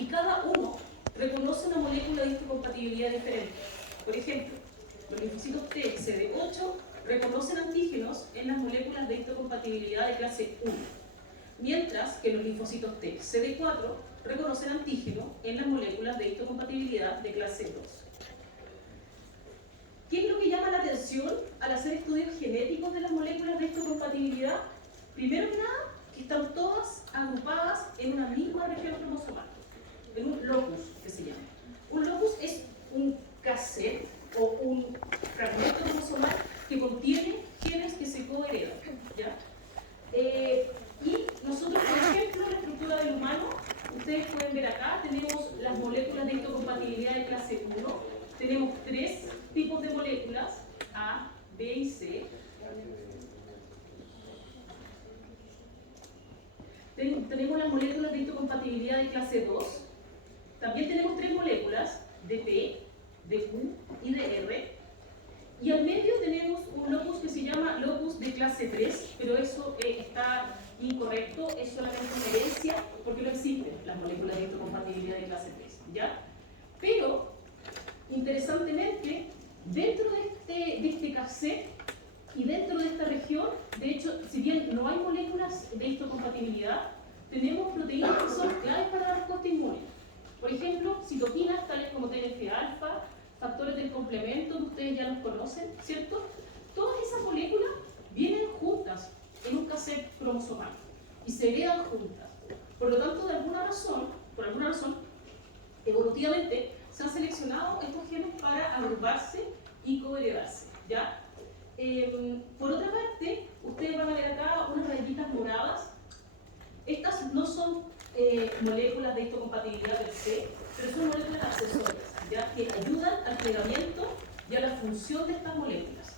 y cada uno reconoce una molécula de histocompatibilidad diferente. Por ejemplo, los linfocitos T CD8 reconocen antígenos en las moléculas de histocompatibilidad de clase 1, mientras que los linfocitos T CD4 reconocen antígenos en las moléculas de histocompatibilidad de clase 2. ¿Qué es lo que llama la atención al hacer estudios genéticos de las moléculas de histocompatibilidad? Primero que nada, que están todas agrupadas en una misma región cromosomal, en un locus que se llama. Un locus es un cassette o un fragmento cromosomal que contiene genes que se coheredan, ¿ya? Y nosotros, por ejemplo, en la estructura del humano, ustedes pueden ver acá, tenemos las moléculas de histocompatibilidad de clase 1, tenemos 3 tipos de moléculas, A, B y C. Tenemos las moléculas de histocompatibilidad de clase 2. También tenemos 3 moléculas de P, de Q y de R. Y al medio tenemos un locus que se llama locus de clase 3, pero eso está incorrecto, es solamente una herencia porque no existen las moléculas de histocompatibilidad de clase 3, ¿ya? Pero, interesantemente, dentro de este cassette y dentro de esta región, de hecho, si bien no hay moléculas de histocompatibilidad, tenemos proteínas que son claves para la respuesta inmune. Por ejemplo, citoquinas tales como TNF-alfa, factores del complemento, que ustedes ya los conocen, ¿cierto? Todas esas moléculas vienen juntas en un cassette cromosomal y se heredan juntas. Por lo tanto, por alguna razón, evolutivamente se han seleccionado estos genes para agruparse y coheredarse, ¿ya? Por otra parte, ustedes van a ver acá unas rayitas moradas. Estas no son moléculas de histocompatibilidad per se, pero son moléculas accesorias, ¿ya? Que ayudan al plegamiento y a la función de estas moléculas.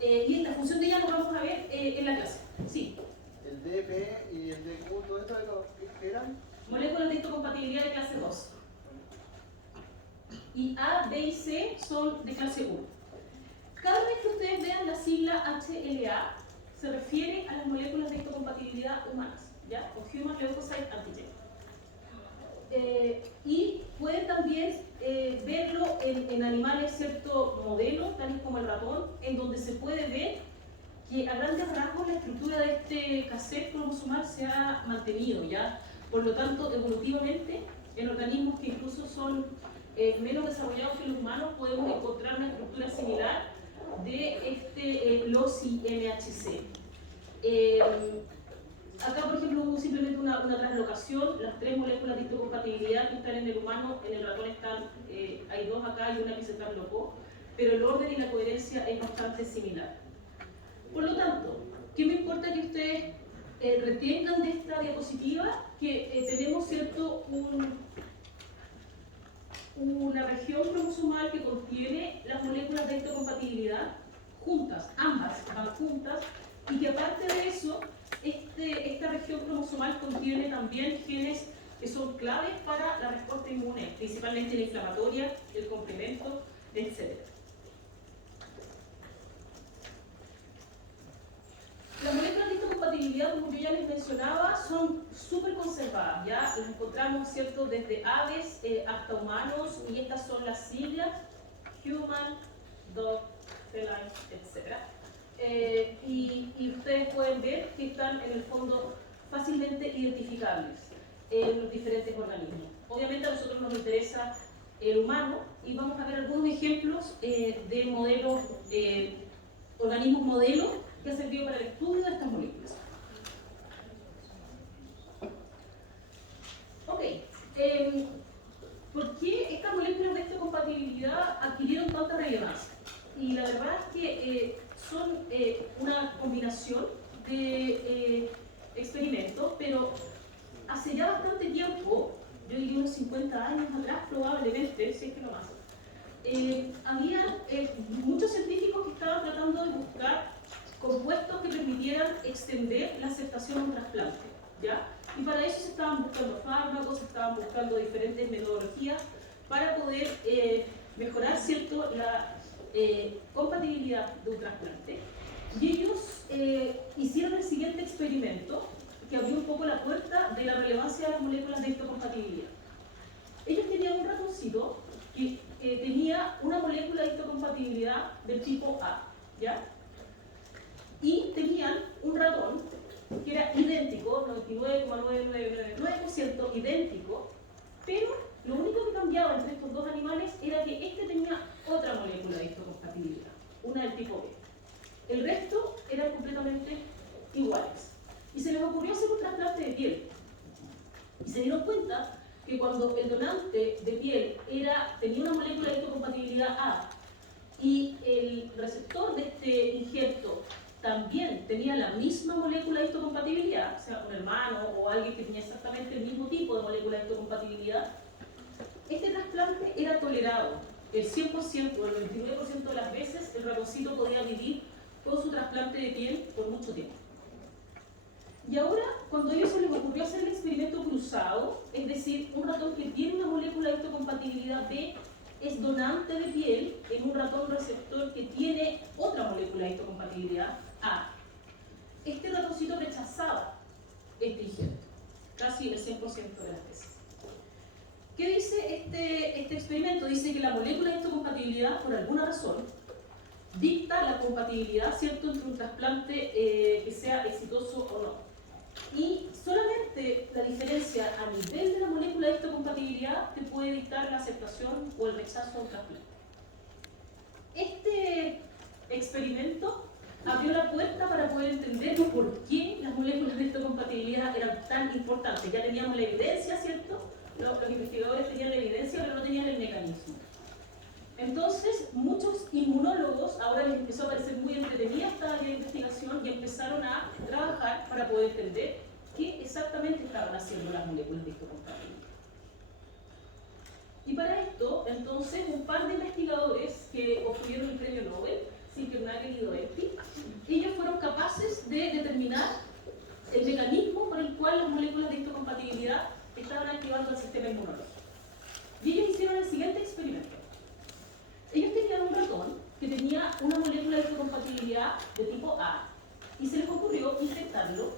Y la función de ellas lo vamos a ver en la clase. Sí. El DP y el DQ, ¿todo esto qué eran? Moléculas de histocompatibilidad de clase 2. Y A, B y C son de clase 1. Cada vez que ustedes vean la sigla HLA, se refiere a las moléculas de histocompatibilidad humanas, ¿ya? O Human Leukocyte Antigen. Y pueden también verlo en animales, cierto, modelos, tales como el ratón, en donde se puede ver que a grandes rasgos la estructura de este cassette cromosomal se ha mantenido, ¿ya? Por lo tanto, evolutivamente, en organismos que incluso son menos desarrollados que los humanos, podemos encontrar una estructura similar de este LOSI-MHC. Acá, por ejemplo, hubo simplemente una translocación. Las 3 moléculas de histocompatibilidad que están en el humano, en el ratón están, hay 2 acá y una que se translocó, pero el orden y la coherencia es bastante similar. Por lo tanto, ¿qué me importa que ustedes retengan de esta diapositiva? Que tenemos, ¿cierto?, una región cromosomal que contiene las moléculas de histocompatibilidad juntas, ambas van juntas, y que aparte de eso, esta región cromosomal contiene también genes que son claves para la respuesta inmune, principalmente la inflamatoria, el complemento, etc. Las moléculas de histocompatibilidad, como yo ya les mencionaba, son súper conservadas, ya las encontramos, ¿cierto?, desde aves hasta humanos, y estas son las siglas: Human, Dog, Feline, etc. Y ustedes pueden ver que están en el fondo fácilmente identificables en los diferentes organismos. Obviamente a nosotros nos interesa el humano y vamos a ver algunos ejemplos de modelos, organismos modelos que han servido para el estudio de estas moléculas. Ok, ¿por qué estas moléculas de histocompatibilidad adquirieron tanta relevancia? Y la verdad es que son una combinación de experimentos, pero hace ya bastante tiempo, yo diría unos 50 años atrás probablemente, si es que no más, había muchos científicos que estaban tratando de buscar compuestos que permitieran extender la aceptación a un trasplante, ¿ya? Y para eso se estaban buscando fármacos, se estaban buscando diferentes metodologías para poder mejorar, ¿cierto?, la compatibilidad de un trasplante. Y ellos hicieron el siguiente experimento que abrió un poco la puerta de la relevancia de las moléculas de histocompatibilidad. ratoncito que tenía una molécula de histocompatibilidad del tipo A, ¿ya? Y tenían un ratón que era idéntico, 99,9999% idéntico, pero lo único que cambiaba entre estos dos animales era que este tenía otra molécula de histocompatibilidad, una del tipo B. El resto eran completamente iguales. Y se les ocurrió hacer un trasplante de piel. Y se dieron cuenta que cuando el donante de piel tenía una molécula de histocompatibilidad A y el receptor de este injerto también tenía la misma molécula de histocompatibilidad, o sea, un hermano o alguien que tenía exactamente el mismo tipo de molécula de histocompatibilidad, este trasplante era tolerado. El 100% o el 29% de las veces el ratoncito podía vivir con su trasplante de piel por mucho tiempo. Y ahora, cuando a ellos se les ocurrió hacer el experimento cruzado, es decir, un ratón que tiene una molécula de histocompatibilidad B es donante de piel en un ratón receptor que tiene otra molécula de histocompatibilidad A. Este ratoncito rechazaba este injerto, casi el 100% de las veces. ¿Qué dice este experimento? Dice que la molécula de histocompatibilidad, por alguna razón, dicta la compatibilidad, ¿cierto?, entre un trasplante que sea exitoso o no. Y solamente la diferencia a nivel de la molécula de histocompatibilidad te puede dictar la aceptación o el rechazo de un trasplante. Este experimento abrió la puerta para poder entender por qué las moléculas de histocompatibilidad eran tan importantes. Ya teníamos la evidencia, ¿cierto? Los investigadores tenían la evidencia, pero no tenían el mecanismo. Entonces, muchos inmunólogos, ahora les empezó a parecer muy entretenida esta área de investigación y empezaron a trabajar para poder entender qué exactamente estaban haciendo las moléculas de histocompatibilidad. Y para esto, entonces, un par de investigadores que obtuvieron el premio Nobel, Zinkernagel y Doherty, ellos fueron capaces de determinar el mecanismo por el cual las moléculas de histocompatibilidad estaban activando el sistema inmunológico. Y ellos hicieron el siguiente experimento. Ellos tenían un ratón que tenía una molécula de histocompatibilidad de tipo A y se les ocurrió infectarlo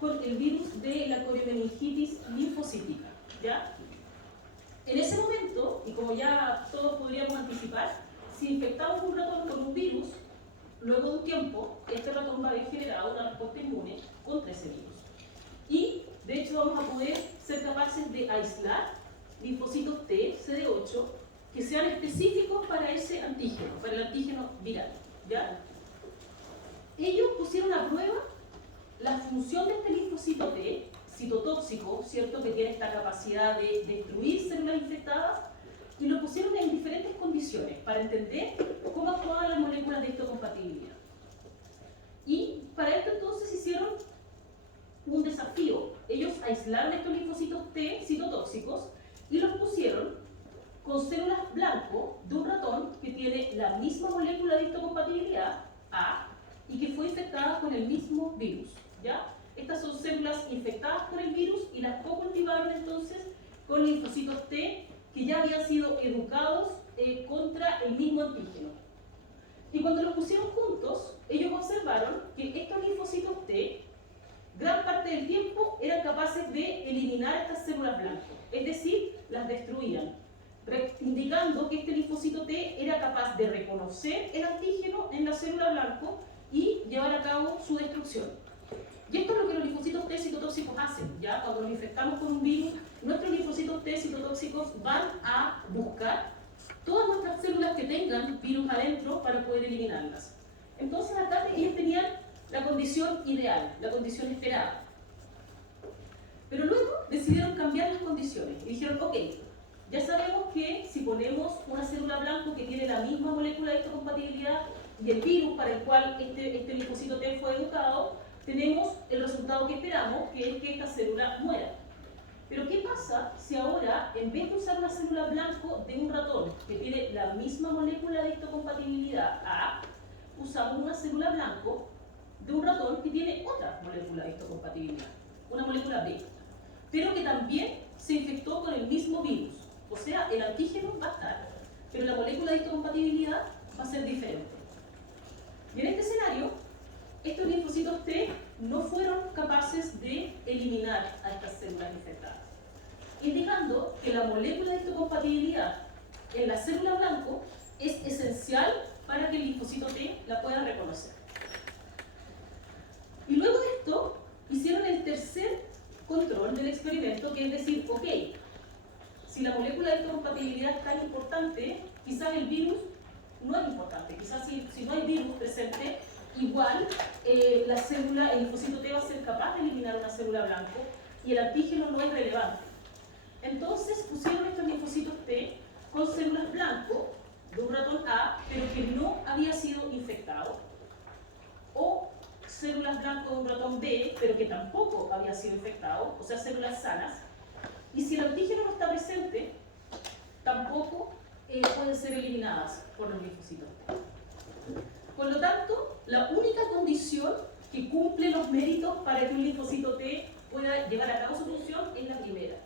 con el virus de la coriomeningitis linfocítica, ¿ya? En ese momento, y como ya todos podríamos anticipar, si infectamos un ratón con un virus, luego de un tiempo, este ratón va a haber generado una respuesta inmune contra ese virus. Y, de hecho, vamos a poder ser capaces de aislar linfocitos T, CD8, que sean específicos para ese antígeno, para el antígeno viral, ¿ya? Ellos pusieron a prueba la función de este linfocito T, citotóxico, ¿cierto?, que tiene esta capacidad de destruir células infectadas, y lo pusieron en diferentes condiciones para entender cómo actuaban las moléculas de histocompatibilidad. Y para esto entonces hicieron un desafío. Ellos aislaron estos linfocitos T citotóxicos y los pusieron con células blanco de un ratón que tiene la misma molécula de histocompatibilidad, A, y que fue infectada con el mismo virus, ¿ya? Estas son células infectadas con el virus y las co-cultivaron entonces con linfocitos T que ya habían sido educados contra el mismo antígeno. Y cuando los pusieron juntos, ellos observaron que estos linfocitos T, gran parte del tiempo, eran capaces de eliminar estas células blancas, es decir, las destruían, indicando que este linfocito T era capaz de reconocer el antígeno en la célula blanco y llevar a cabo su destrucción. Y esto es lo que los linfocitos T citotóxicos hacen, ¿ya? Cuando nos infectamos con un virus, nuestros linfocitos T citotóxicos van a buscar todas nuestras células que tengan virus adentro para poder eliminarlas. Entonces acá ellos tenían la condición ideal, la condición esperada. Pero luego decidieron cambiar las condiciones y dijeron, ok, ya sabemos que si ponemos una célula blanco que tiene la misma molécula de histocompatibilidad y el virus para el cual este linfocito T fue educado, tenemos el resultado que esperamos, que es que esta célula muera. Pero ¿qué pasa si ahora, en vez de usar una célula blanco de un ratón que tiene la misma molécula de histocompatibilidad A, usamos una célula blanco de un ratón que tiene otra molécula de histocompatibilidad, una molécula B, pero que también se infectó con el mismo virus? O sea, el antígeno va a estar, pero la molécula de histocompatibilidad va a ser diferente. Y en este escenario, estos linfocitos T no fueron capaces de eliminar a estas células infectadas, indicando que la molécula de histocompatibilidad en la célula blanco es esencial para que el linfocito T la pueda reconocer. Y luego de esto, hicieron el tercer control del experimento, que es decir, ok, si la molécula de histocompatibilidad es tan importante, quizás el virus no es importante, quizás si no hay virus presente, igual la célula, el linfocito T va a ser capaz de eliminar una célula blanco y el antígeno no es relevante. Entonces pusieron estos linfocitos T con células blanco de un ratón A, pero que no había sido infectado, o células blanco de un ratón B, pero que tampoco había sido infectado, o sea, células sanas. Y si el antígeno no está presente, tampoco pueden ser eliminadas por los linfocitos T. Por lo tanto, la única condición que cumple los méritos para que un linfocito T pueda llevar a cabo su función es la primera.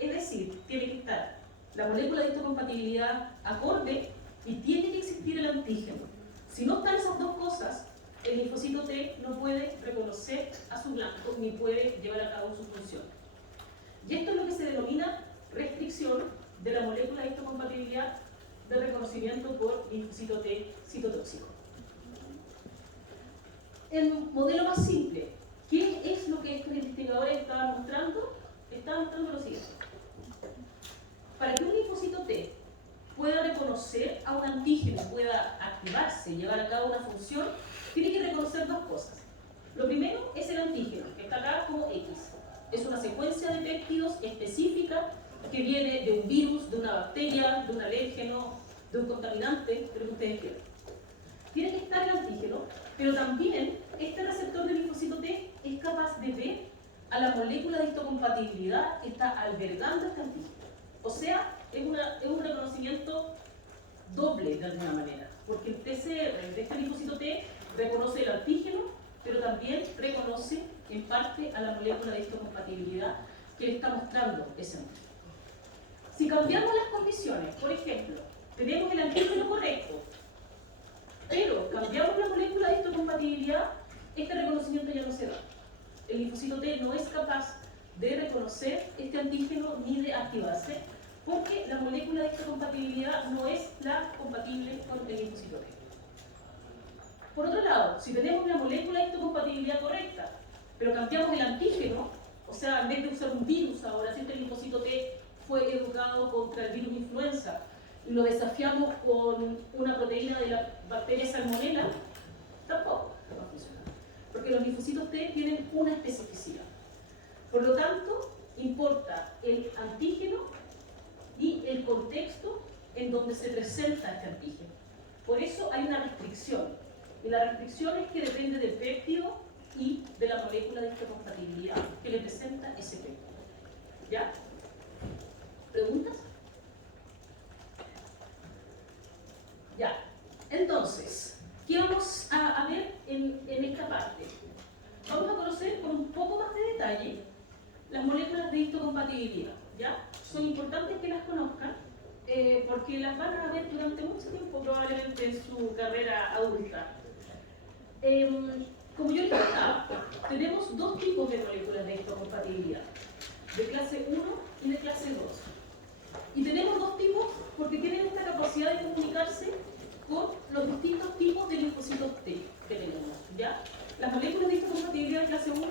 Es decir, tiene que estar la molécula de histocompatibilidad acorde y tiene que existir el antígeno. Si no están esas dos cosas, el linfocito T no puede reconocer a su blanco ni puede llevar a cabo su función. Y esto es lo que se denomina restricción de la molécula de histocompatibilidad de reconocimiento por linfocito T citotóxico. En modelo más simple, ¿qué es lo que estos investigadores estaban mostrando? Estaban mostrando lo siguiente. Para que un linfocito T pueda reconocer a un antígeno, pueda activarse, llevar a cabo una función, tiene que reconocer dos cosas. Lo primero es el antígeno, que está acá como X. Es una secuencia de péptidos específica que viene de un virus, de una bacteria, de un alérgeno, de un contaminante, de lo que ustedes quieran. Tiene que estar el antígeno, pero también este receptor de linfocito T es capaz de ver a la molécula de histocompatibilidad que está albergando este antígeno. O sea, es un reconocimiento doble de alguna manera, porque el TCR de este linfocito T reconoce el antígeno, pero también reconoce en parte a la molécula de histocompatibilidad que le está mostrando ese antígeno. Si cambiamos las condiciones, por ejemplo, tenemos el antígeno correcto, pero cambiamos la molécula de histocompatibilidad, este reconocimiento ya no se da. El linfocito T no es capaz de reconocer este antígeno ni de activarse, porque la molécula de histocompatibilidad no es la compatible con el linfocito T. Por otro lado, si tenemos la molécula de histocompatibilidad correcta, pero cambiamos el antígeno, o sea, en vez de usar un virus ahora, si este linfocito T fue educado contra el virus influenza y lo desafiamos con una proteína de la bacteria Salmonella, tampoco va a funcionar, porque los linfocitos T tienen una especificidad. Por lo tanto, importa el antígeno y el contexto en donde se presenta este antígeno. Por eso hay una restricción. Y la restricción es que depende del péptido y de la molécula de histocompatibilidad que le presenta ese péptido. ¿Ya? ¿Preguntas? Ya. Entonces, ¿qué vamos a ver en esta parte? Vamos a conocer con un poco más de detalle las moléculas de histocompatibilidad. ¿Ya? Son importantes que las conozcan porque las van a ver durante mucho tiempo probablemente en su carrera adulta. Como yo les contaba, tenemos dos tipos de moléculas de histocompatibilidad, de clase 1 y de clase 2. Y tenemos dos tipos porque tienen esta capacidad de comunicarse con los distintos tipos de linfocitos T que tenemos. ¿Ya? Las moléculas de histocompatibilidad de clase 1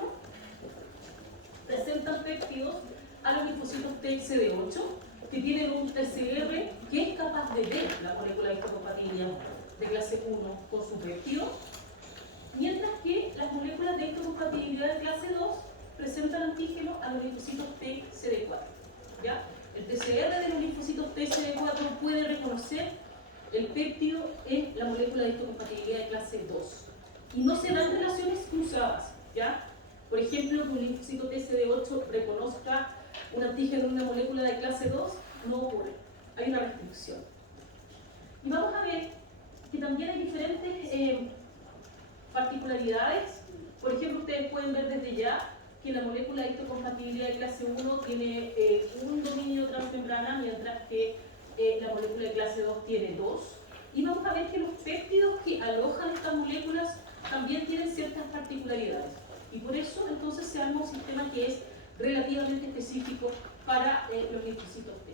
presentan péptidos a los linfocitos T CD8 que tienen un TCR que es capaz de ver la molécula de histocompatibilidad de clase 1 con su péptido, mientras que las moléculas de histocompatibilidad de clase 2 presentan antígeno a los linfocitos T CD4. ¿Ya? El TCR de los linfocitos T CD4 puede reconocer el péptido en la molécula de histocompatibilidad de clase 2 y no se dan relaciones cruzadas. ¿Ya? Por ejemplo, que un linfocito T CD8 reconozca un antígeno en una molécula de clase 2, no ocurre. Hay una restricción. Y vamos a ver que también hay diferentes particularidades. Por ejemplo, ustedes pueden ver desde ya que la molécula de histocompatibilidad de clase 1 tiene un dominio transmembrana, mientras que la molécula de clase 2 tiene 2. Y vamos a ver que los péptidos que alojan estas moléculas también tienen ciertas particularidades. Y por eso entonces se arma un sistema que es relativamente específico para los linfocitos T.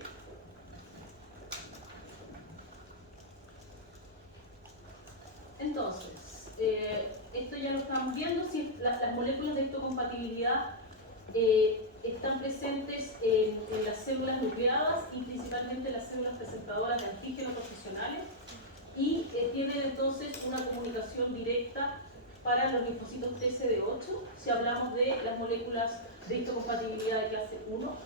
moléculas de histocompatibilidad están presentes en las células nucleadas y principalmente las células presentadoras de antígenos profesionales y tienen entonces una comunicación directa para los linfocitos TCD8 si hablamos de las moléculas de histocompatibilidad de clase 1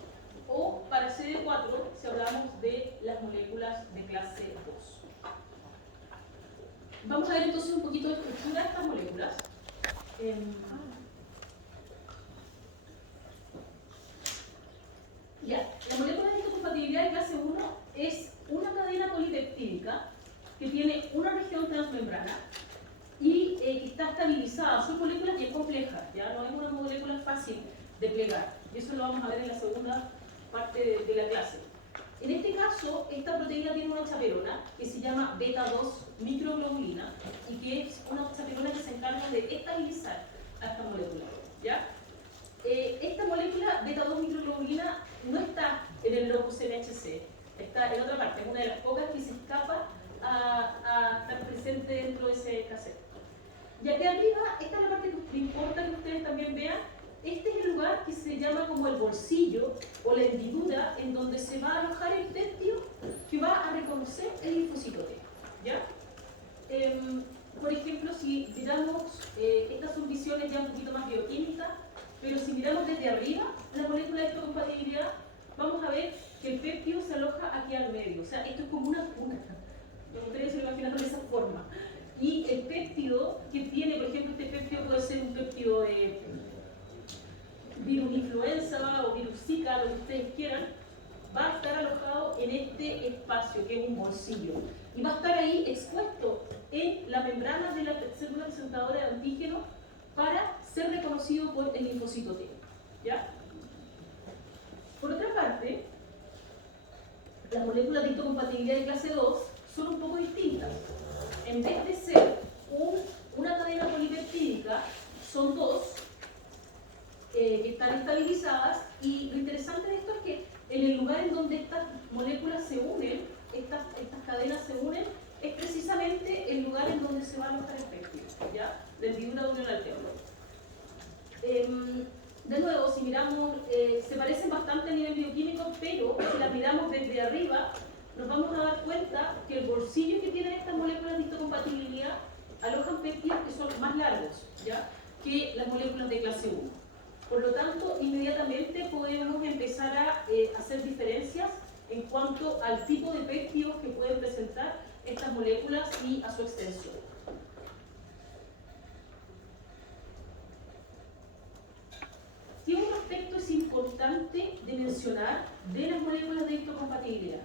o para CD4 si hablamos de las moléculas de clase 2. Vamos a ver entonces un poquito de estructura de estas moléculas. La molécula de histocompatibilidad de clase 1 es una cadena polipeptídica que tiene una región transmembrana y que está estabilizada. Son moléculas bien complejas, ¿ya? No es una molécula fácil de plegar. Y eso lo vamos a ver en la segunda parte de la clase. En este caso, esta proteína tiene una chaperona que se llama beta-2 microglobulina y que es una chaperona que se encarga de estabilizar a esta molécula, ¿ya? Esta molécula beta-2 microglobulina no está en el locus MHC, está en otra parte, es una de las pocas que se escapa a estar presente dentro de ese cassette. Y aquí arriba, esta es la parte que importa que ustedes también vean. Este es el lugar que se llama como el bolsillo o la hendidura en donde se va a alojar el péptido que va a reconocer el linfocito T, ¿ya? Por ejemplo, si miramos, estas son visiones ya un poquito más bioquímicas, pero si miramos desde arriba la molécula de histocompatibilidad, vamos a ver que el péptido se aloja aquí al medio. O sea, esto es como una cuna. Ustedes se lo imaginan de esa forma. Y el péptido que tiene, por ejemplo, este péptido puede ser un péptido de virus influenza o virus Zika, lo que ustedes quieran, va a estar alojado en este espacio que es un bolsillo. Y va a estar ahí expuesto en la membrana de la célula presentadora de antígeno para ser reconocido por el linfocito T, ¿ya? Por otra parte, las moléculas de histocompatibilidad de clase 2 son un poco distintas. En vez de ser una cadena polipeptídica, son dos que están estabilizadas, y lo interesante de esto es que en el lugar en donde estas moléculas se unen, estas cadenas se unen, es precisamente el lugar en donde se va a alojar el péptido, ¿ya? La hendidura de unión alterna. De nuevo, si miramos, se parecen bastante a nivel bioquímico, pero si las miramos desde arriba, nos vamos a dar cuenta que el bolsillo que tienen estas moléculas de histocompatibilidad alojan péptidos que son más largos, ¿ya?, que las moléculas de clase 1. Por lo tanto, inmediatamente podemos empezar a hacer diferencias en cuanto al tipo de péptidos que pueden presentar estas moléculas y a su extensión. ¿Qué otro aspecto es importante de mencionar de las moléculas de histocompatibilidad?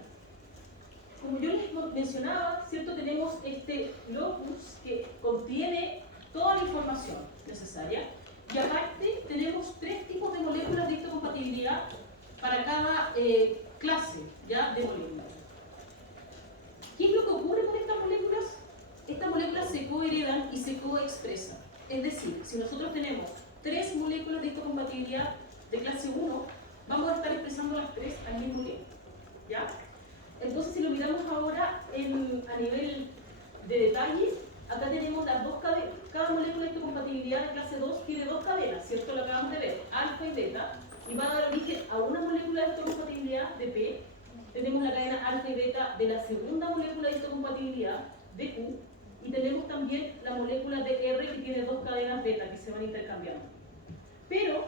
Como yo les mencionaba, ¿cierto? Tenemos este locus que contiene toda la información necesaria, y aparte tenemos tres tipos de moléculas de histocompatibilidad para cada clase, ¿ya?, de moléculas. ¿Qué es lo que ocurre con estas moléculas? Estas moléculas se coheredan y se coexpresan. Es decir, si nosotros tenemos tres moléculas de histocompatibilidad de clase 1, vamos a estar expresando las tres al mismo tiempo, ¿ya? Entonces, si lo miramos ahora a nivel de detalle, acá tenemos las dos cadenas. Cada molécula de histocompatibilidad de clase 2 tiene dos cadenas, ¿cierto? Lo acabamos de ver, alfa y beta, y va a dar origen a una molécula de histocompatibilidad de P. Tenemos la cadena alfa y beta de la segunda molécula de histocompatibilidad de Q, y tenemos también la molécula de R que tiene dos cadenas beta que se van intercambiando. Pero,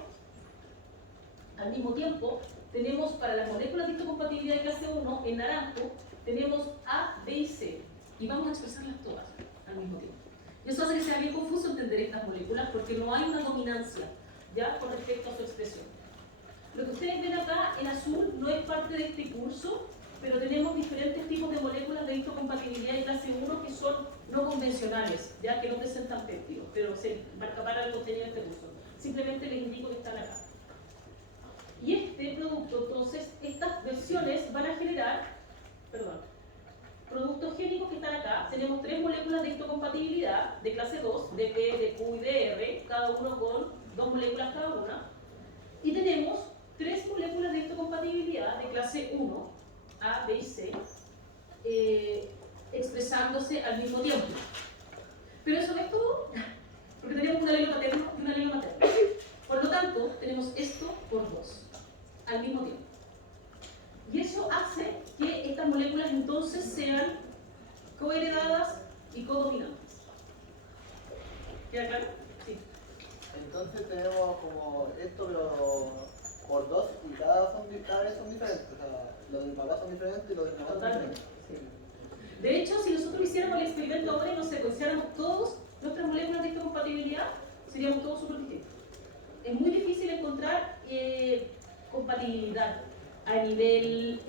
al mismo tiempo, tenemos para las moléculas de histocompatibilidad de clase 1, en naranjo, tenemos A, B y C, y vamos a expresarlas todas al mismo tiempo. Y eso hace que sea bien confuso entender estas moléculas porque no hay una dominancia, ¿ya?, con respecto a su expresión. Lo que ustedes ven acá en azul no es parte de este curso, pero tenemos diferentes tipos de moléculas de histocompatibilidad de clase 1 que son no convencionales, ya que no presentan péptidos, pero se va a escapar al contenido de este curso. Simplemente les indico que están acá. Y este producto, entonces, estas versiones van a generar, productos génicos que están acá. Tenemos tres moléculas de histocompatibilidad de clase 2, de P, de Q y de R, cada uno con dos moléculas cada una. Y tenemos tres moléculas de histocompatibilidad de clase 1, A, B y C, expresándose al mismo tiempo. Pero eso no es todo, porque tenemos un alelo paterno y un alelo materno. tenemos esto por 2 al mismo tiempo. Y eso hace que estas moléculas entonces sean coheredadas y codominantes. ¿Queda claro? Sí. Entonces tenemos como esto, pero por 2 y cada vez son diferentes. O sea, los del papá son diferentes y los del mamá son Totalmente. diferentes. Sí. De hecho, si nosotros hiciéramos el experimento ahora y no sé, pues hiciéramos todas nuestras moléculas de histocompatibilidad, seríamos todos súper distintos. Es muy difícil encontrar compatibilidad a nivel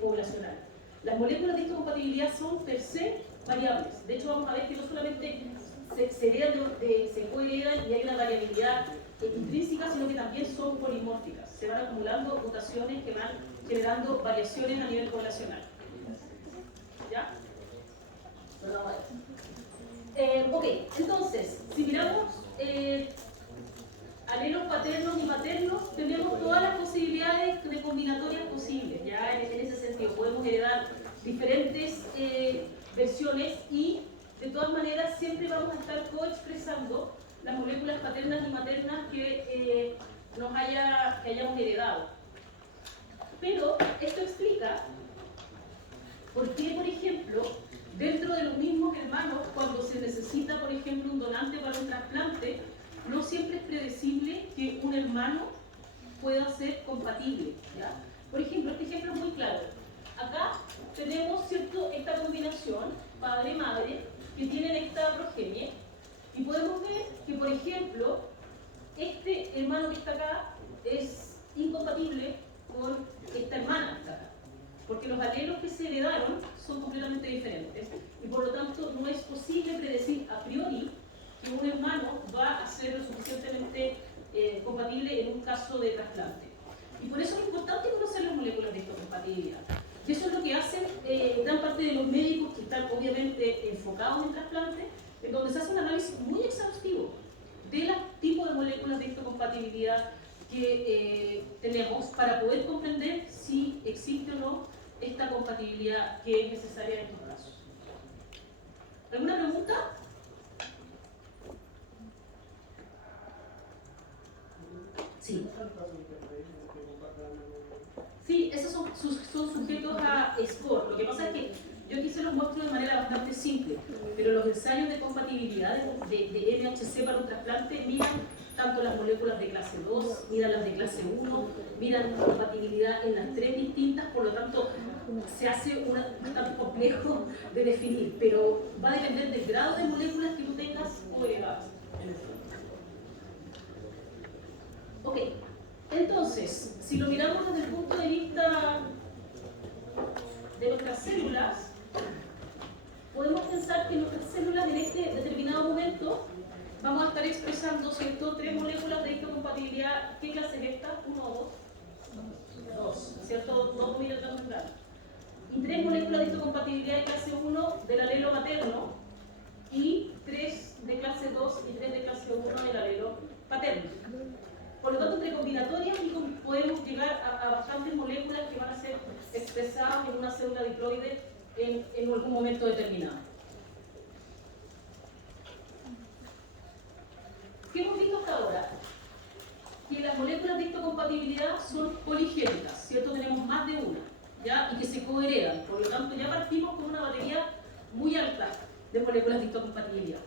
poblacional. Las moléculas de histocompatibilidad son per se variables. De hecho, vamos a ver que no solamente se coheredan y hay una variabilidad intrínseca, sino que también son polimórficas. Se van acumulando mutaciones que van generando variaciones a nivel poblacional. ¿Ya? Bueno, vamos a ver. Ok, entonces, si miramos alelos paternos y maternos, tenemos todas las posibilidades de combinatorias posibles. Ya en ese sentido, podemos heredar diferentes versiones y de todas maneras siempre vamos a estar coexpresando las moléculas paternas y maternas que hayamos heredado. Pero esto explica por qué, por ejemplo, dentro de los mismos hermanos, cuando se necesita, por ejemplo, un donante para un trasplante, no siempre es predecible que un hermano pueda ser compatible, ¿ya? Por ejemplo, este ejemplo es muy claro. Acá tenemos, ¿cierto?, esta combinación padre-madre que tienen esta progenie y podemos ver que, por ejemplo, este hermano que está acá es incompatible con esta hermana que está acá, porque los alelos que se heredaron son completamente diferentes y por lo tanto no es posible predecir a priori que un hermano va a ser lo suficientemente compatible en un caso de trasplante. Y por eso es importante conocer las moléculas de histocompatibilidad. Y eso es lo que hacen gran parte de los médicos que están obviamente enfocados en trasplante, en donde se hace un análisis muy exhaustivo del tipo de moléculas de histocompatibilidad que tenemos para poder comprender si existe o no esta compatibilidad que es necesaria en estos casos. ¿Alguna pregunta? Sí. Sí, esos son sujetos a score. Lo que pasa es que yo aquí se los muestro de manera bastante simple, pero los ensayos de compatibilidad de MHC para un trasplante miran tanto las moléculas de clase 2, miran las de clase 1, miran compatibilidad en las 3 distintas, por lo tanto se hace bastante complejo de definir, pero va a depender del grado de moléculas que tú tengas coheredadas en el fondo. Ok, entonces, si lo miramos desde el punto de vista de nuestras células, podemos pensar que nuestras células en este determinado momento vamos a estar expresando, ¿cierto?, 3 moléculas de histocompatibilidad. ¿Qué clase es esta? ¿1 o 2? 2, ¿cierto? 2 dominios transcentrales. Y 3 moléculas de histocompatibilidad de clase 1 del alelo materno y 3 de clase 2 y 3 de clase 1 del alelo paterno. Por lo tanto, entre combinatorias podemos llegar a bastantes moléculas que van a ser expresadas en una célula diploide en algún momento determinado. ¿Qué hemos visto hasta ahora? Que las moléculas de histocompatibilidad son poligénicas, ¿cierto? Tenemos más de una, ¿ya? Y que se coheredan. Por lo tanto, ya partimos con una batería muy alta de moléculas de histocompatibilidad.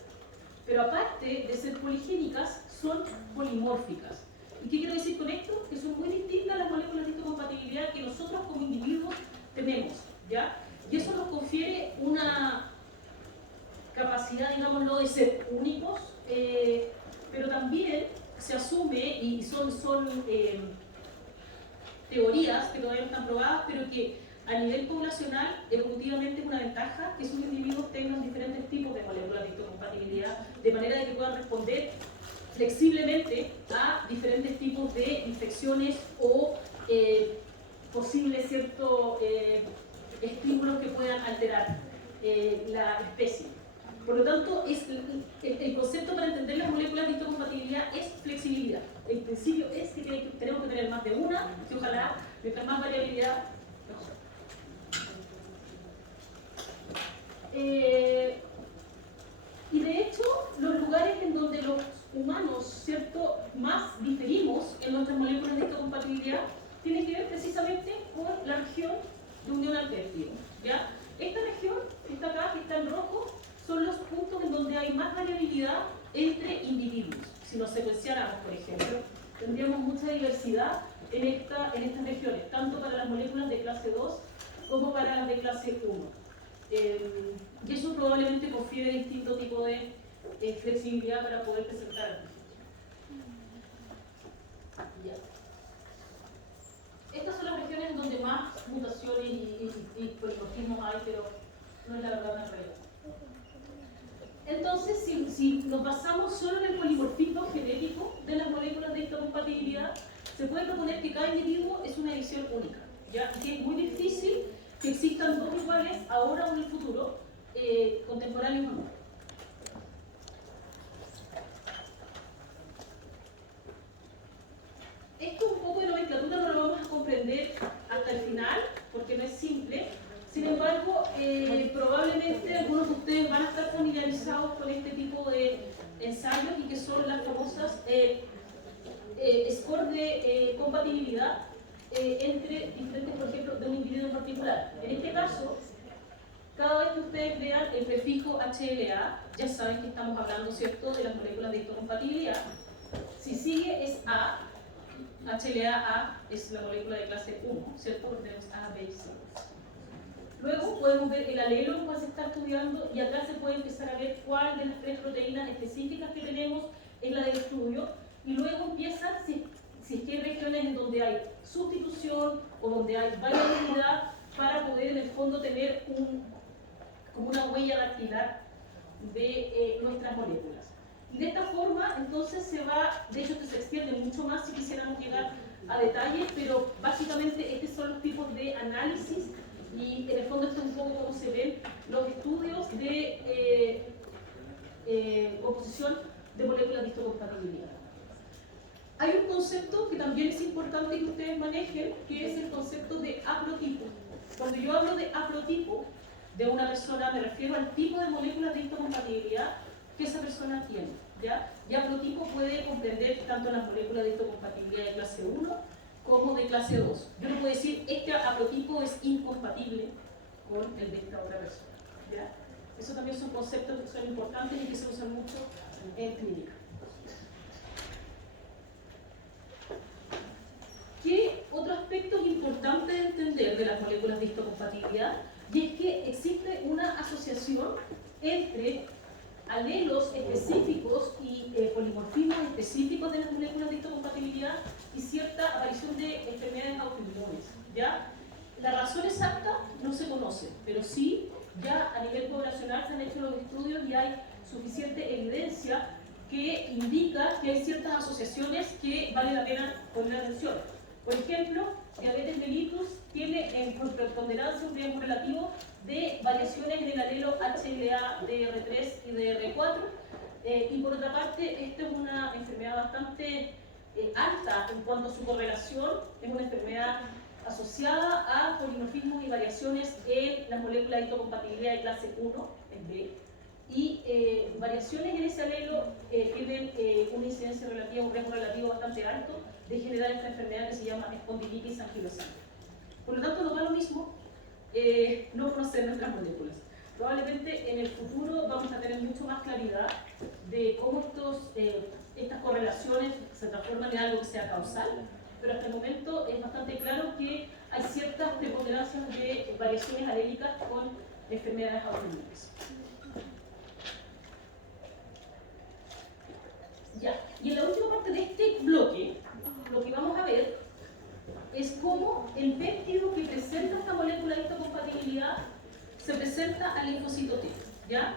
Pero aparte de ser poligénicas, son polimórficas. ¿Y qué quiero decir con esto? Que son muy distintas las moléculas de histocompatibilidad que nosotros como individuos tenemos, ¿ya? Y eso nos confiere una capacidad, digámoslo, de ser únicos, pero también se asume, y son teorías que todavía no están probadas, pero que a nivel poblacional, evolutivamente es una ventaja que sus individuos tengan diferentes tipos de moléculas de histocompatibilidad, de manera de que puedan responder flexiblemente a diferentes tipos de infecciones o posibles estímulos que puedan alterar la especie. Por lo tanto, el concepto para entender las moléculas de histocompatibilidad es flexibilidad. El principio es que tenemos que tener más de una, que ojalá, mientras más variabilidad, mejor. Y de hecho, los lugares en donde los humanos, ¿cierto?, más diferimos en nuestras moléculas de unión al péptido, ¿ya? Esta región, que está acá, que está en rojo, son los puntos en donde hay más variabilidad entre individuos. Si nos secuenciáramos, por ejemplo, tendríamos mucha diversidad en estas regiones, tanto para las moléculas de clase 2 como para las de clase 1. Y eso probablemente confiere distinto tipo de flexibilidad para poder presentar antígenos. Ya. Estas son las regiones donde más mutaciones y polimorfismos hay, pero no es la verdad más real. Entonces, si nos basamos solo en el polimorfismo genético de las moléculas de histocompatibilidad, se puede proponer que cada individuo es una edición única, ¿ya? Y que es muy difícil que existan dos iguales ahora o en el futuro, contemporáneos o no. Esto un poco de nomenclatura no lo vamos a comprender hasta el final, porque no es simple. Sin embargo, probablemente algunos de ustedes van a estar familiarizados con este tipo de ensayos y que son las famosas scores de compatibilidad entre diferentes, por ejemplo, de un individuo en particular. En este caso, cada vez que ustedes vean el prefijo HLA, ya saben que estamos hablando, ¿cierto?, de las moléculas de histocompatibilidad. Si sigue es A, HLA-A es la molécula de clase 1, ¿cierto?, porque tenemos A, B y C. Luego podemos ver el alelo en cual se está estudiando y acá se puede empezar a ver cuál de las tres proteínas específicas que tenemos es la del estudio y luego empiezan si es que hay regiones en donde hay sustitución o donde hay variabilidad para poder en el fondo tener como una huella dactilar de nuestras moléculas. Y de esta forma entonces se va, de hecho esto se extiende mucho más si quisiéramos llegar a detalles, pero básicamente estos son los tipos de análisis y en el fondo esto es un poco cómo se ven los estudios de composición de moléculas de histocompatibilidad. Hay un concepto que también es importante que ustedes manejen, que es el concepto de haplotipo. Cuando yo hablo de haplotipo de una persona, me refiero al tipo de moléculas de histocompatibilidad que esa persona tiene, ¿ya? Y haplotipo puede comprender tanto las moléculas de histocompatibilidad de clase 1 como de clase 2. Yo no puedo decir, este haplotipo es incompatible con el de esta otra persona, ¿ya? Eso también son conceptos que son importantes y que se usan mucho en clínica. ¿Qué otro aspecto es importante de entender de las moléculas de histocompatibilidad? Y es que existe una asociación entre alelos específicos y polimorfismos específicos de las moléculas de histocompatibilidad y cierta aparición de enfermedades autoinmunes, ¿ya? La razón exacta no se conoce, pero sí ya a nivel poblacional se han hecho los estudios y hay suficiente evidencia que indica que hay ciertas asociaciones que vale la pena poner atención. Por ejemplo, diabetes mellitus tiene en preponderancia un riesgo relativo de variaciones en el alelo HLA, DR3 y DR4. Y por otra parte, esta es una enfermedad bastante alta en cuanto a su correlación. Es una enfermedad asociada a polimorfismos y variaciones en las moléculas de histocompatibilidad de clase 1, en B. Y variaciones en ese alelo tienen una incidencia relativa, un riesgo relativo bastante alto de generar esta enfermedad que se llama espondilitis anquilosante. Por lo tanto, nos da lo mismo no conocer nuestras moléculas. Probablemente en el futuro vamos a tener mucho más claridad de cómo estas correlaciones se transforman en algo que sea causal, pero hasta el momento es bastante claro que hay ciertas preponderancias de variaciones alélicas con enfermedades autoinmunes. Ya, y en la última parte de este bloque, lo que vamos a ver es cómo el péptido que presenta esta molécula de histocompatibilidad se presenta al linfocito T, ¿ya?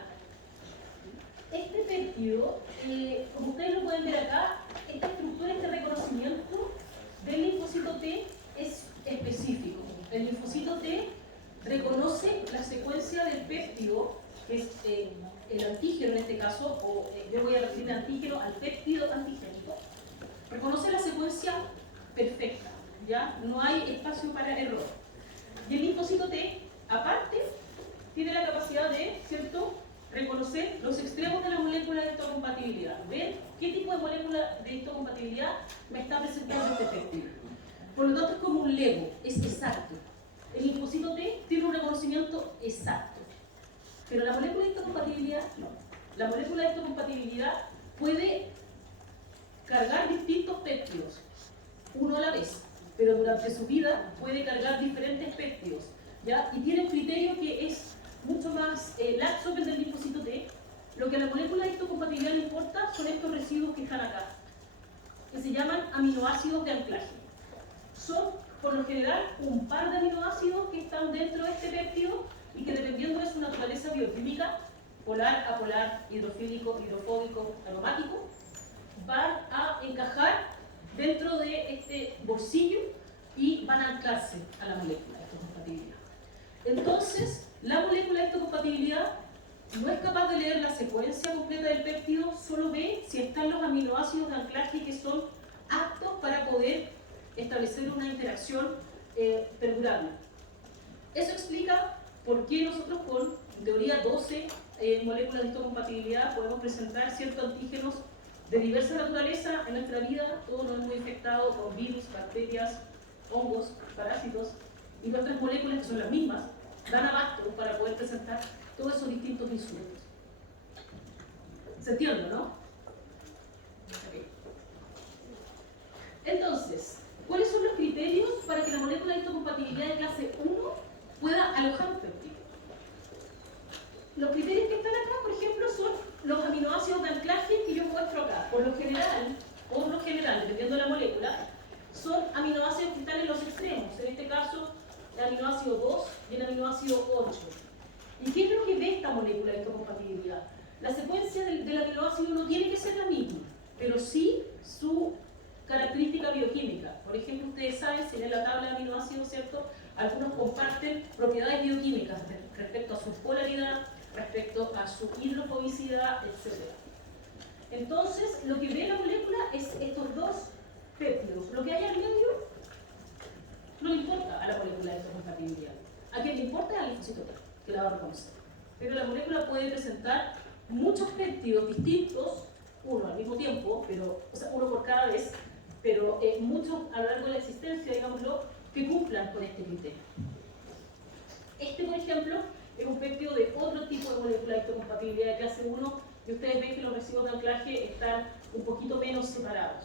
Este péptido, como ustedes lo pueden ver acá, esta estructura, este reconocimiento del linfocito T es específico. El linfocito T reconoce la secuencia del péptido, que es el antígeno en este caso, o yo voy a referir antígeno al péptido antigénico. Reconoce la secuencia perfecta, ¿ya? No hay espacio para error. Y el linfocito T, aparte, tiene la capacidad de, ¿cierto?, reconocer los extremos de la molécula de histocompatibilidad. Ver qué tipo de molécula de histocompatibilidad me está presentando este péptido. Por lo tanto, es como un Lego, es exacto. El linfocito T reconocimiento exacto. Pero la molécula de histocompatibilidad no. La molécula de histocompatibilidad puede cargar distintos péptidos, uno a la vez, pero durante su vida puede cargar diferentes péptidos, ¿ya? Y tiene un criterio que es mucho más laxo que el del linfocito T. Lo que a la molécula de histocompatibilidad le importa son estos residuos que están acá, que se llaman aminoácidos de anclaje. Son, por lo general, un par de aminoácidos que están dentro de este péptido y que, dependiendo de su naturaleza bioquímica, polar, apolar, hidrofílico, hidrofóbico, aromático, van a encajar dentro de este bolsillo y van a anclarse a la molécula de histocompatibilidad. Entonces, la molécula de histocompatibilidad no es capaz de leer la secuencia completa del péptido, solo ve si están los aminoácidos de anclaje que son aptos para poder establecer una interacción perdurable. Eso explica por qué nosotros con, en teoría, 12 moléculas de histocompatibilidad podemos presentar ciertos antígenos de diversa naturaleza en nuestra vida. Todos nos hemos infectado con virus, bacterias, hongos, parásitos, y nuestras moléculas, que son las mismas, dan abasto para poder presentar todos esos distintos insumos. ¿Se entiende, no? Okay. Entonces, ¿cuáles son los criterios para que la molécula de histocompatibilidad de clase 1 pueda alojar un péptido? Los criterios que están acá, por ejemplo, son los aminoácidos de anclaje que yo muestro acá. Por lo general, dependiendo de la molécula, son aminoácidos que están en los extremos. En este caso, el aminoácido 2 y el aminoácido 8. ¿Y qué es lo que ve esta molécula de histocompatibilidad? La secuencia del aminoácido no tiene que ser la misma, pero sí su característica bioquímica. Por ejemplo, ustedes saben, si ven la tabla de aminoácidos, ¿cierto? Algunos comparten propiedades bioquímicas respecto a su polaridad, respecto a su hidrofobicidad, etc. Entonces, lo que ve la molécula es estos dos péptidos. Lo que hay al medio no le importa a la molécula de histocompatibilidad. A quien le importa es al linfocito T, que la va a reconocer. Pero la molécula puede presentar muchos péptidos distintos, uno al mismo tiempo, pero, o sea, uno por cada vez, pero muchos a lo largo de la existencia, digámoslo, que cumplan con este criterio. Este, por ejemplo, es un péptido de otro tipo de molécula de histocompatibilidad de clase 1, y ustedes ven que los residuos de anclaje están un poquito menos separados.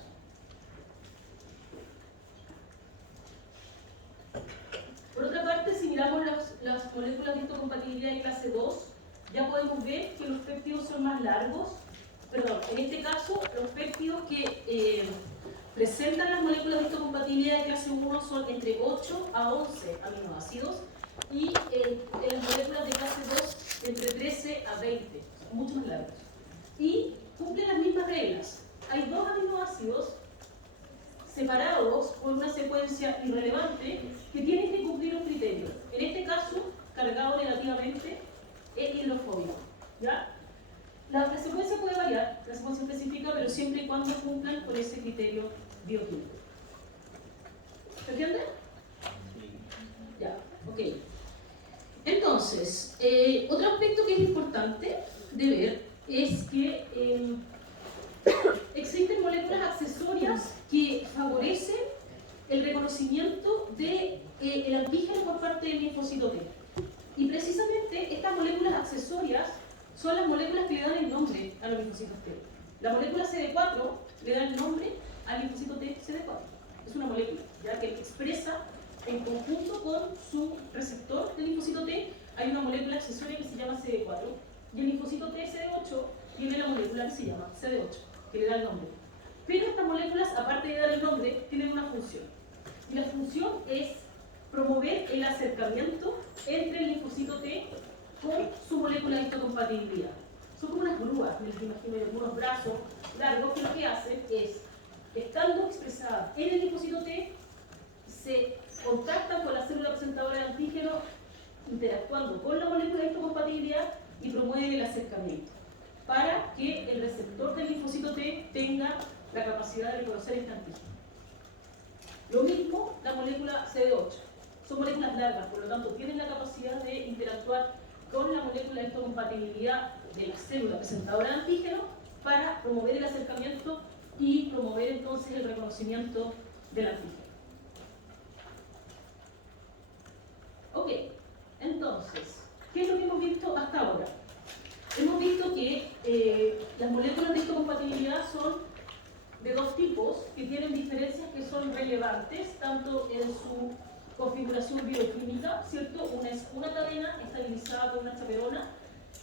Por otra parte, si miramos las moléculas de histocompatibilidad de clase 2, ya podemos ver que los péptidos son más largos. Perdón, en este caso, los péptidos que presentan las moléculas de histocompatibilidad de clase 1 son entre 8 a 11 aminoácidos, y en las moléculas de clase 2 entre 13 a 20, mucho más largos. Y cumplen las mismas reglas. Hay dos aminoácidos separados por una secuencia irrelevante que tienen que cumplir un criterio. En este caso, cargado negativamente, es hidrofóbico, ¿ya? La secuencia puede variar, la secuencia específica, pero siempre y cuando cumplan con ese criterio bioquímico. ¿Se entiende? Ya, ok. Entonces, otro aspecto que es importante de ver es que existen moléculas accesorias que favorecen el reconocimiento del antígeno por parte del linfocito T. Y precisamente estas moléculas accesorias son las moléculas que le dan el nombre a los linfocitos T. La molécula CD4 le da el nombre al linfocito T CD4. Es una molécula, ya que expresa en conjunto con su receptor del linfocito T. Hay una molécula accesoria que se llama CD4, y el linfocito T CD8 tiene la molécula que se llama CD8, que le da el nombre. Pero estas moléculas, aparte de dar el nombre, tienen una función. Y la función es promover el acercamiento entre el linfocito T con su molécula de histocompatibilidad. Son como unas grúas, me las imagino, unos brazos largos que lo que hacen es, estando expresadas en el linfocito T, se contactan con la célula presentadora de antígeno, interactuando con la molécula de histocompatibilidad y promueven el acercamiento para que el receptor del linfocito T tenga la capacidad de reconocer este antígeno. Lo mismo la molécula CD8. Son moléculas largas, por lo tanto tienen la capacidad de interactuar con la molécula de histocompatibilidad de la célula presentadora de antígeno para promover el acercamiento y promover entonces el reconocimiento del antígeno. Ok, entonces, compatibilidad son de dos tipos que tienen diferencias que son relevantes, tanto en su configuración bioquímica, ¿cierto? Una es una cadena estabilizada por una chaperona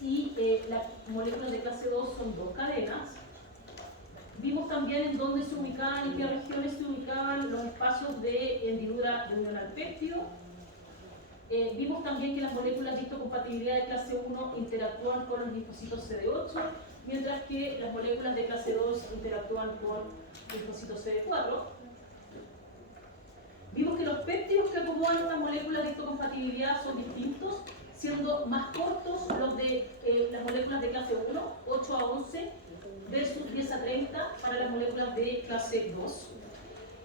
y las moléculas de clase 2 son dos cadenas. Vimos también en dónde se ubicaban, en qué regiones se ubicaban los espacios de hendidura de unión al péptido. Vimos también que las moléculas de histocompatibilidad de clase 1 interactúan con los linfocitos CD8, mientras que las moléculas de clase 2 interactúan con linfocitos CD4. Vimos que los péptidos que acomodan estas moléculas de histocompatibilidad son distintos, siendo más cortos los de las moléculas de clase 1, 8 a 11, versus 10 a 30 para las moléculas de clase 2.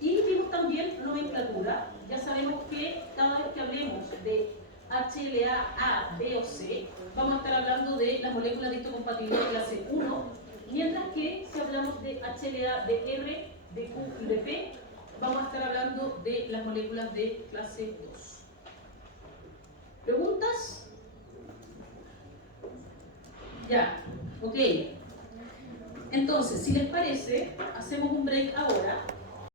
Y vimos también nomenclatura. Ya sabemos que cada vez que hablemos de HLA, A, B o C, vamos a estar hablando de las moléculas de histocompatibilidad de clase 1, mientras que si hablamos de HLA, de R, de Q y de P, vamos a estar hablando de las moléculas de clase 2. ¿Preguntas? Ya, ok. Entonces, si les parece, hacemos un break ahora.